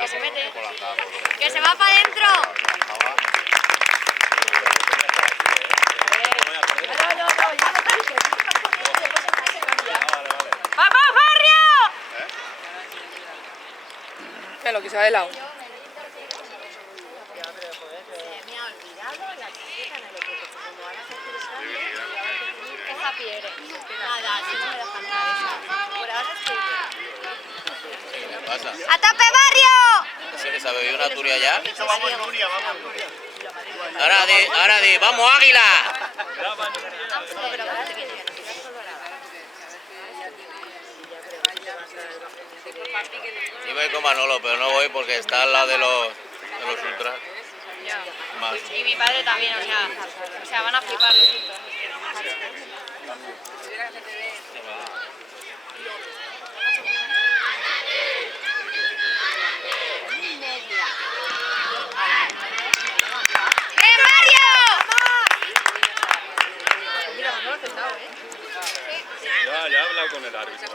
que se mete. ¡Que se va para adentro! ¡Vamos, Barrio! Que lo que se va de lado. Se me ha olvidado la camiseta en el equipo. Como ahora se es happy eres. Nada, si no me dejan nada de esa. Por ahora estoy bien. ¿Qué pasa? ¡A tope, Barrio! ¿Ese que sabe vivir una turia ya? Vamos, Nuria, vamos, Nuria. Ahora di, ¡vamos, Águila! Iba a ir con Manolo, pero no voy porque está al lado de los ultras. Más. Y mi padre también, o sea, van a flipar los ultras. Ya he hablado con el árbitro.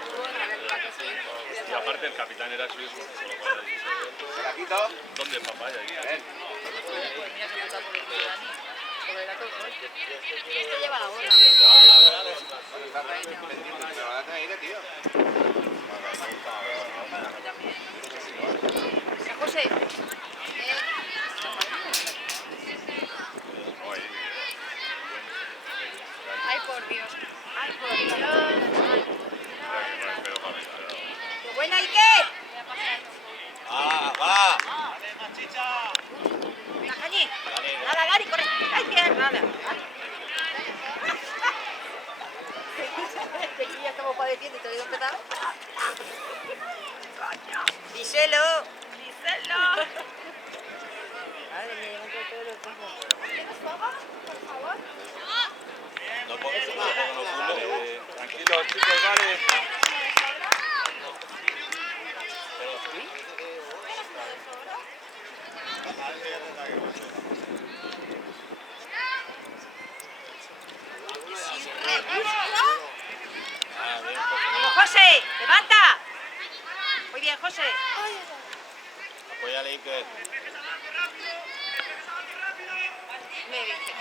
Y aparte el capitán era suizo. ¿Se la quito? ¿Dónde, papaya? Este lleva la bola. José. Ay, por Dios. Ay, por Dios. ¡Qué buena, Iker! ¡Va! Venga, Cañi. Nada, Gary, corre. Ay, bien, nada. Aquí ya estamos padeciendo y te digo empezar. Díselo. Díselo. Madre mía, llevan todo el tiempo. ¿Tienes sopa, por favor? No pongas Tranquilos, chicos, vale. ¡Vamos, José! ¡Levanta! Muy bien, José. Apóyale, Iker. Me dice,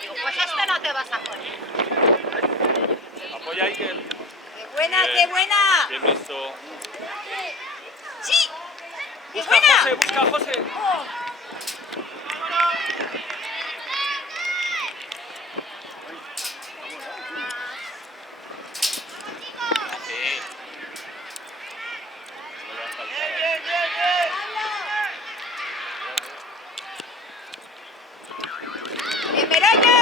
digo, pues este no te vas a poner. Apoya, Iker. ¡Qué buena, qué buena! Bien visto. ¡Sí! ¡Qué Busca buena! a José, busca a José. Oh. ¡Bien, Meraño!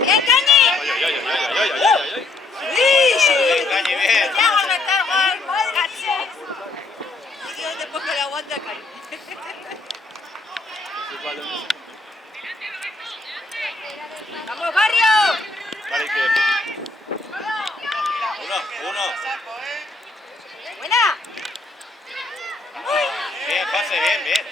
¡Bien, Cañi! Ay, ay, ay, ay, ay, ay, ay, ay. ¡Sí! Cañi, bien. ¡Ya vamos a meter gol! ¡Madre mía! Y Dios, después que le aguanta, Cañi. ¡Vamos, Barrio! Vale, Iker. Uno. ¡Buena! Bien, José, bien.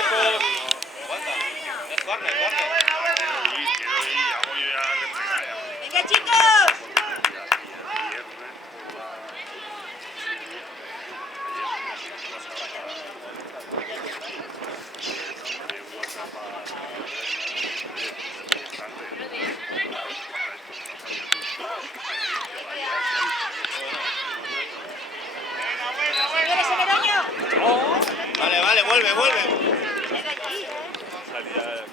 Marcos. Es córner, córner. ¡Venga, chicos! Señores, Semedoño. Vale, vale, vuelve, vuelve. Es de allí, ¿eh? Salía.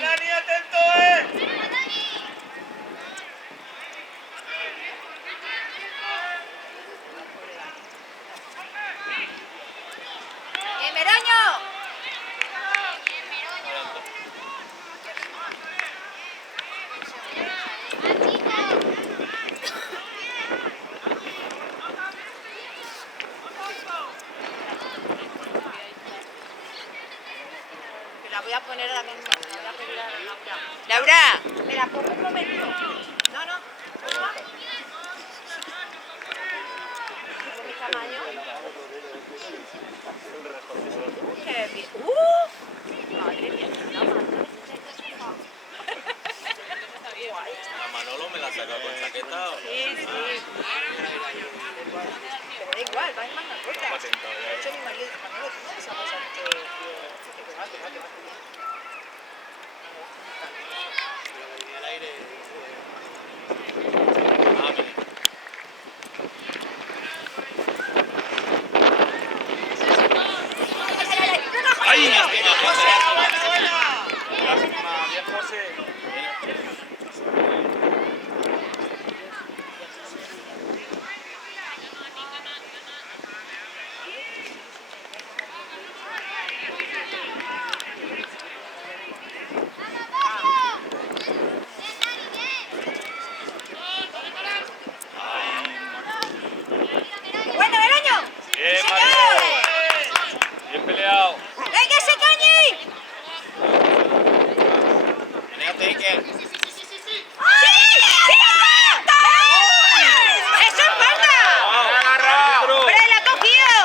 ¡Dani, atento, ¡Meroño! Me la voy a poner ahora mismo. Me la voy a pedir a Laura. ¡Laura! Me la pongo un momento. No, no. Tengo mi tamaño. ¡Qué bien! Madre mía, una manta. A Manolo me la saca con chaqueta. Sí, sí. Pero da igual, va en manga corta. De hecho, mi marido también lo tiene esa cosa que va. El aire. ¡Ay! Lástima, José. Lástima, bien José. ¡Bueno, Meroño! Bien, ¡Señor! Mario. Bien peleado. ¡Venga, ese Cañi! Venga, Iker. ¡Sí! ¡Sí! ¡Eso es falta! ¡Árbitro! ¡Hombre, la ha cogido!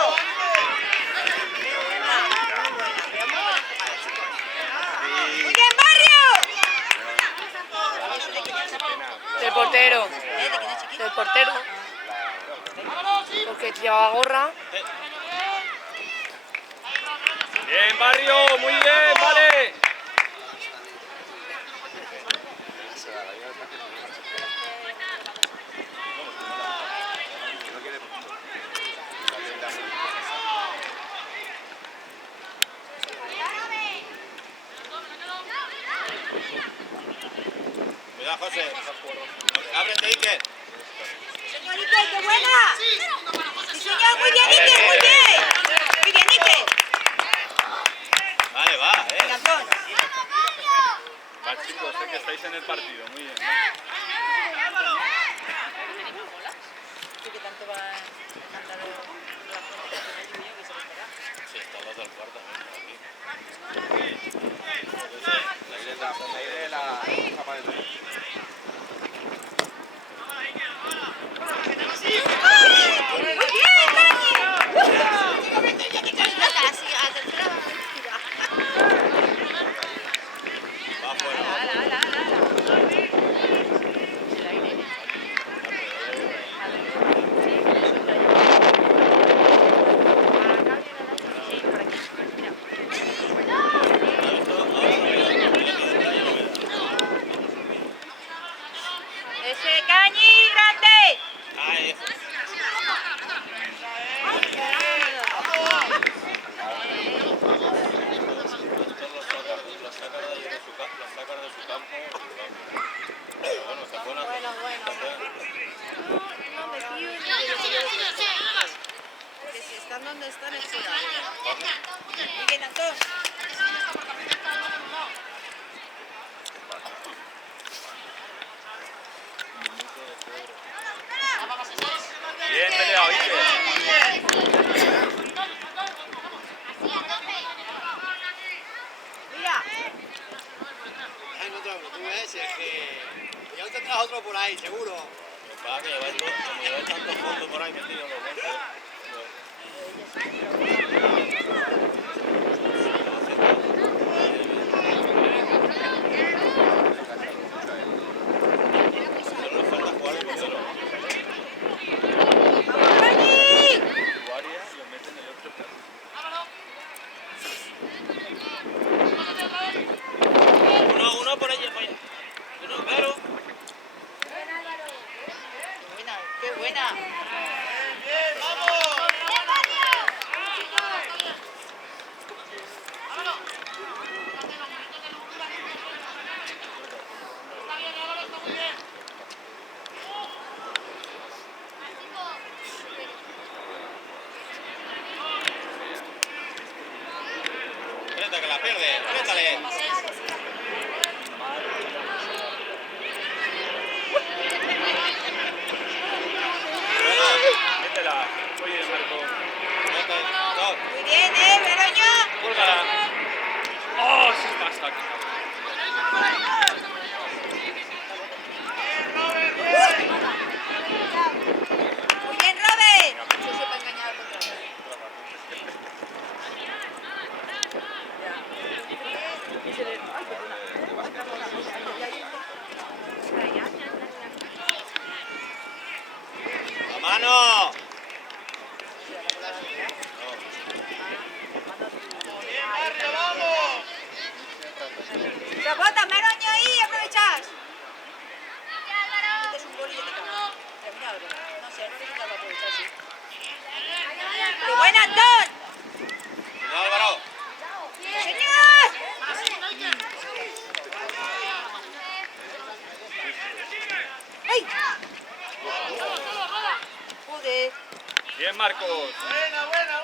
¡Muy bien, Barrio! Del portero. Del portero. Porque llevaba gorra. Bien, Barrio. Muy bien, vale. Cuidado, José. Ábrete, Iker. ¡Señor Iker, qué buena! ¡Sí, señor! ¡Muy bien, Iker! ¡Muy bien! ¡Muy bien, Iker! Vale, va, ¡Campeón! Va, chicos, sé que estáis en el partido. Muy bien. Sí, que tanto va a cantar la fuente que me que se lo espera. Sí, están los del cuarto, aquí. El aire de la capa de todo. ¡Muy bien, Dani! están donde están es por ahí. Y bien, Antón. Bien peleado, ¿viste? Mira. Tú ves, es que ya tendrás otro por ahí, seguro. Para que como lleváis tantos fondos por ahí metidos, lo bueno. Solo falta jugar el modelo. Guardia lo mete en el otro. Uno por allí, vaya. Uno, claro. Qué buena. Prenda que la pierde, préndale. Métela. Oye, Marco. Muy bien, Veroño. Cuélgala. ¡Oh, sí pasa! Muy bien, Robert. Se sepa engañar al contrario. ¡La mano! Rebota, Veroño, ahí, aprovechás. Metes un gol y ya te acabas. Pero mira, no sé, no sé si te va a aprovechar, sí. ¡Qué buena, Antón! ¡No, Álvaro! ¡Señor! ¡Ay! Joder. Bien, Marcos.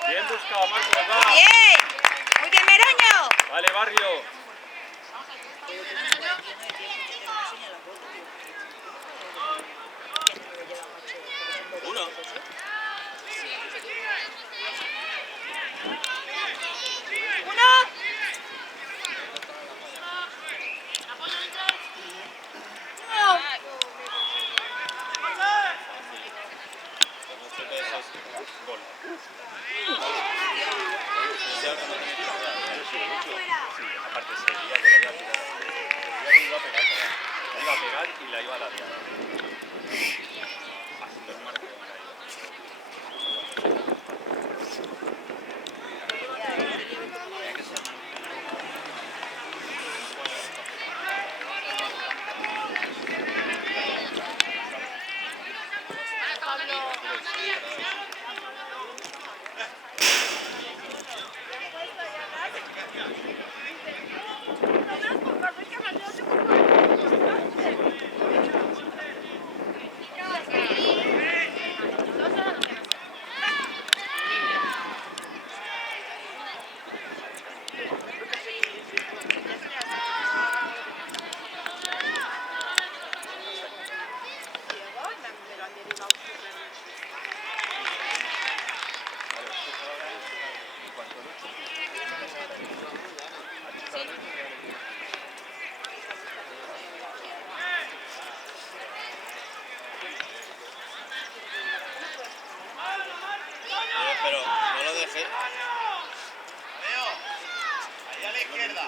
Bien buscado, Marcos. Va. ¡Bien! ¡Muy bien, Veroño! Vale, Barrio. Uno. ¡Uno! ¡No! Gol. Aparte sería que la iba a tirar. Sería que iba a pegar. La iba a pegar y la iba a latear. Haciendo el marco. Pero no lo dejé. Ahí a la izquierda.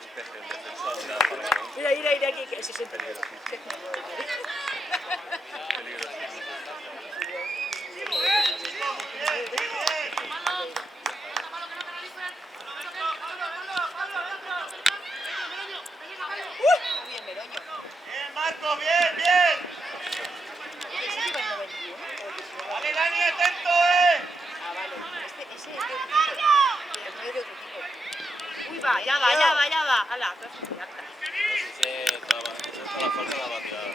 despeje, el defensa, o sea, para que Mira, mira, mira aquí, que se siente. peligro. Bien, Meroño. Bien, Marcos, bien, bien. ¿Ese lleva el 91? Vale, Dani, atento, Ah, vale. Ese es de otro equipo. Pero no es de otro equipo. Uy, va, ya va, ya va, ya va. Hala, qué fácil. Ese estaba la falta la va a tirar.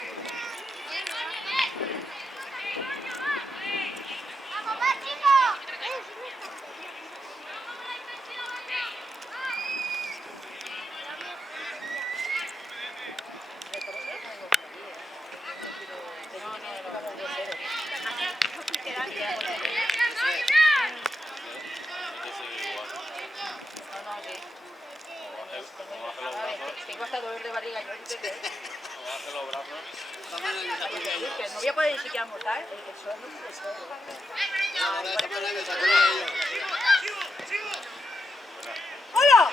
Tengo hasta dolor de barriga yo. Hace los brazos. Que no voy a poder ni siquiera montar. El suelo no puede ser. ¡Hola!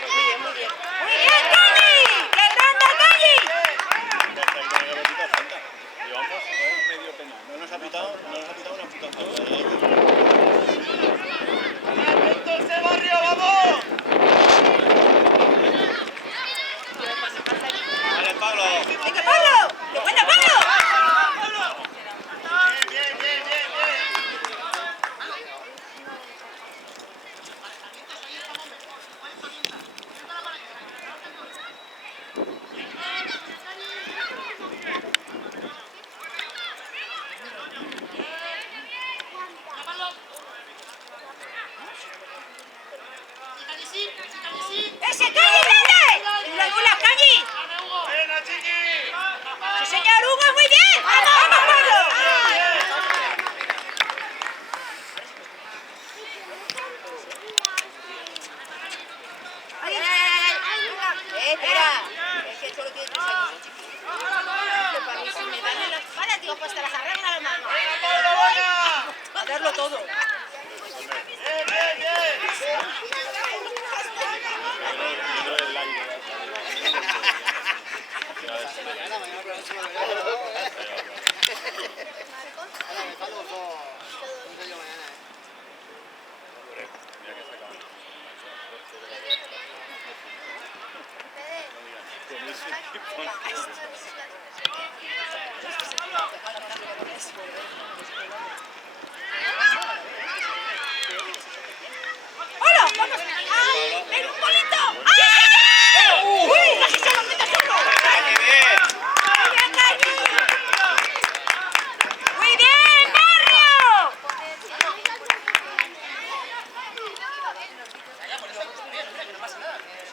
Muy bien, muy bien. ¡Muy bien, Cañi! ¡Qué grande, Cañi! Llevamos un medio penal. No nos ha pitado una puta falta. Barrio, vamos! Vale, Pablo. ¡Venga, Pablo! ¡Qué buena, Pablo! Bien, bien, bien, bien. ¡Ese Cañi grande! ¡Hola, Cañi! ¡Buena, chiqui! ¡Sí, señor Hugo, muy bien! ¡Vamos, vamos, Pablo! ¡Ay, ay, ay! Espera. Es que solo tiene 3 años, chiqui. Para mí, si me dan en la espalda, digo, pues te las arregla la mano. ¡Pablo, buena! A darlo todo. Bien, bien, bien. ¡Hola! ¡Vamos! ¡Ay! ¡Ven un bolito! ¡Ay! ¡Uy! ¡Casi se lo metes uno! ¡Muy bien, Cañi! ¡Muy bien, Barrio!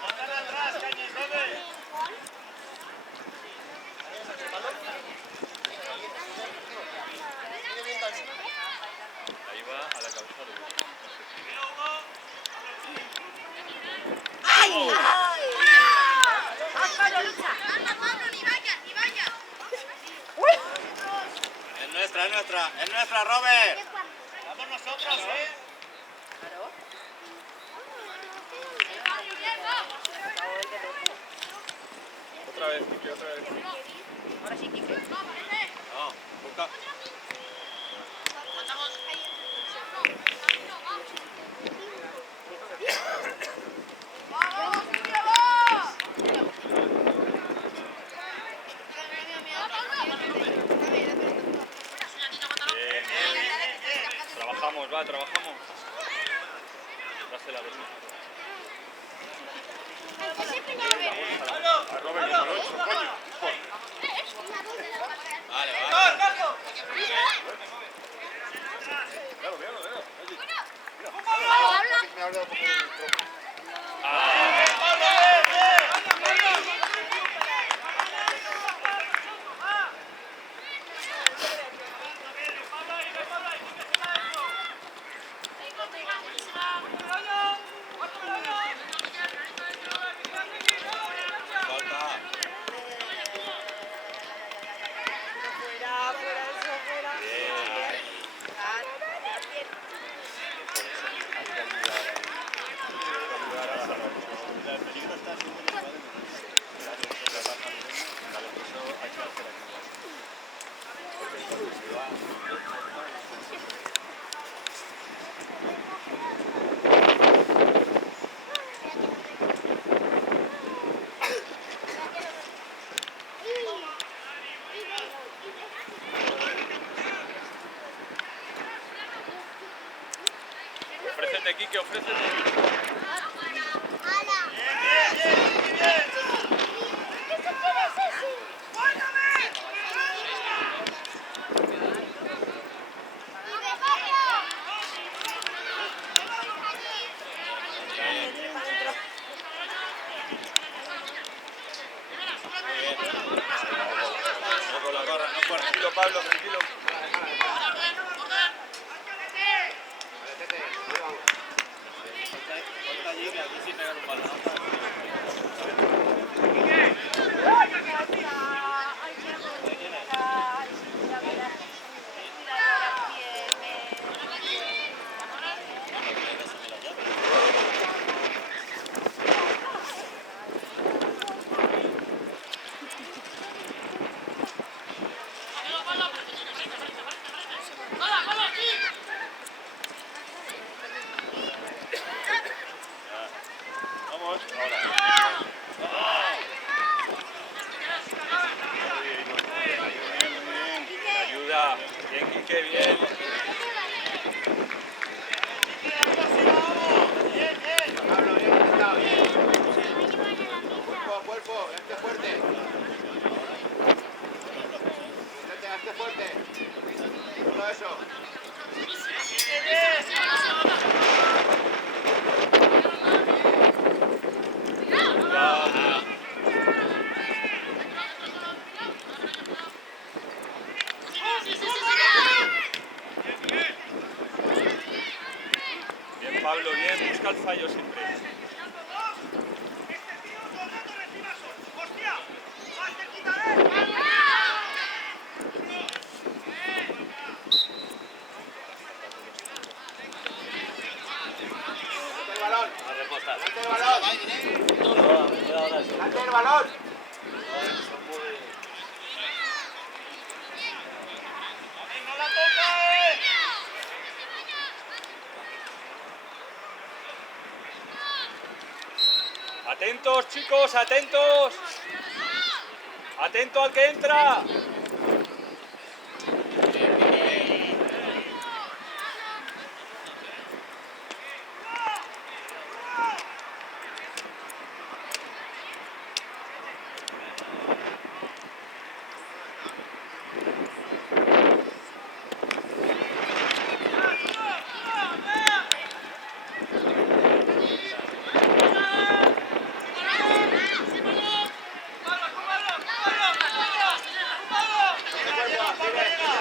Mándala atrás, Cañi, joder. Ahí va a la cabeza de uno. ¡Ay! ¡Vamos, Pablo, lucha! Es nuestra, Robert. Vamos nosotros, ¿eh? Otra vez, Quique, otra vez. Ahora sí, Quique. No, busca. Trabajamos, va, trabajamos. Dásela, Bessie. A Robert, número 8, coño. Vale, vale. Claro, míralo, míralo. Falta. Fuera, fuera, eso, fuera. Bien. Bien. Ofrécete, Quique, ofrécete. No con la barra, no, tranquilo, Pablo, tranquilo. Vamos, ahora. Ayuda. Bien, Quique, bien. Pablo, bien intentado, bien. Cuerpo, este fuerte. Este fuerte. Solo eso. Bien, Pablo, bien. Busca el fallo siempre. El balón. Delante del balón. Delante del balón. ¡No la toques! Atentos, chicos, atentos. Atento al que entra.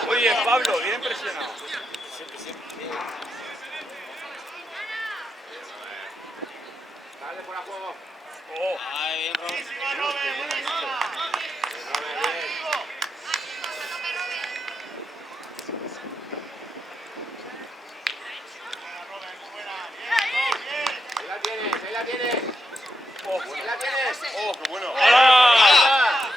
Muy bien, Pablo, bien presionado. Dale, fuera juego. Oh. Ay, bien, Ron. Ahí la tienes. Oh, Ahí la tienes. oh, qué bueno. ¡Ah!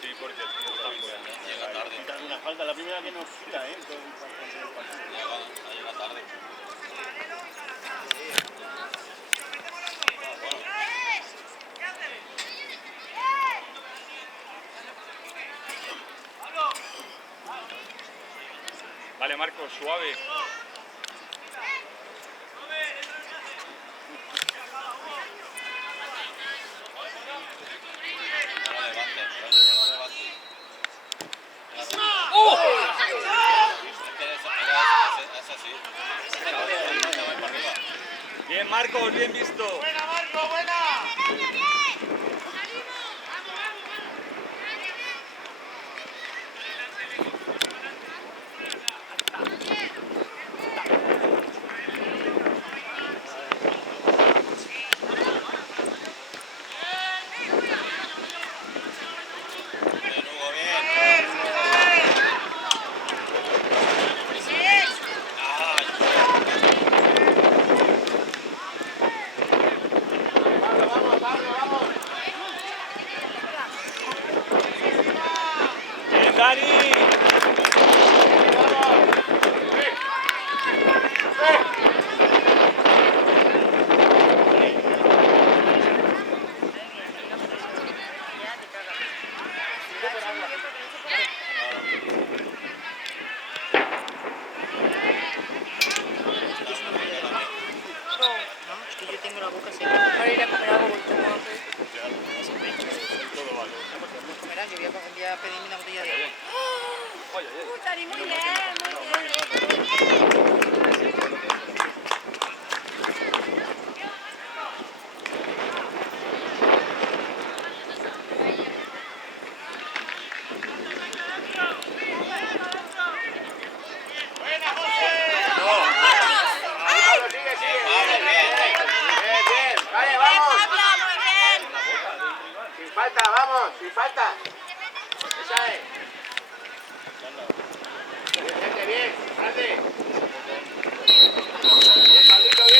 Sí, porque el tío está fuera. Llega tarde. Quitar una falta, la primera que nos quita, ¿eh? Llega tarde. Vale, Marcos, suave. Bien, Marcos, bien visto. Buena, Marco, buena. Bien, Hugo, bien. Pablo, vamos, Pablo, vamos. Dani, muy bien, muy bien. Vale, vamos. Sin falta, vamos, sin falta. Esa es. Bien, bien, grande.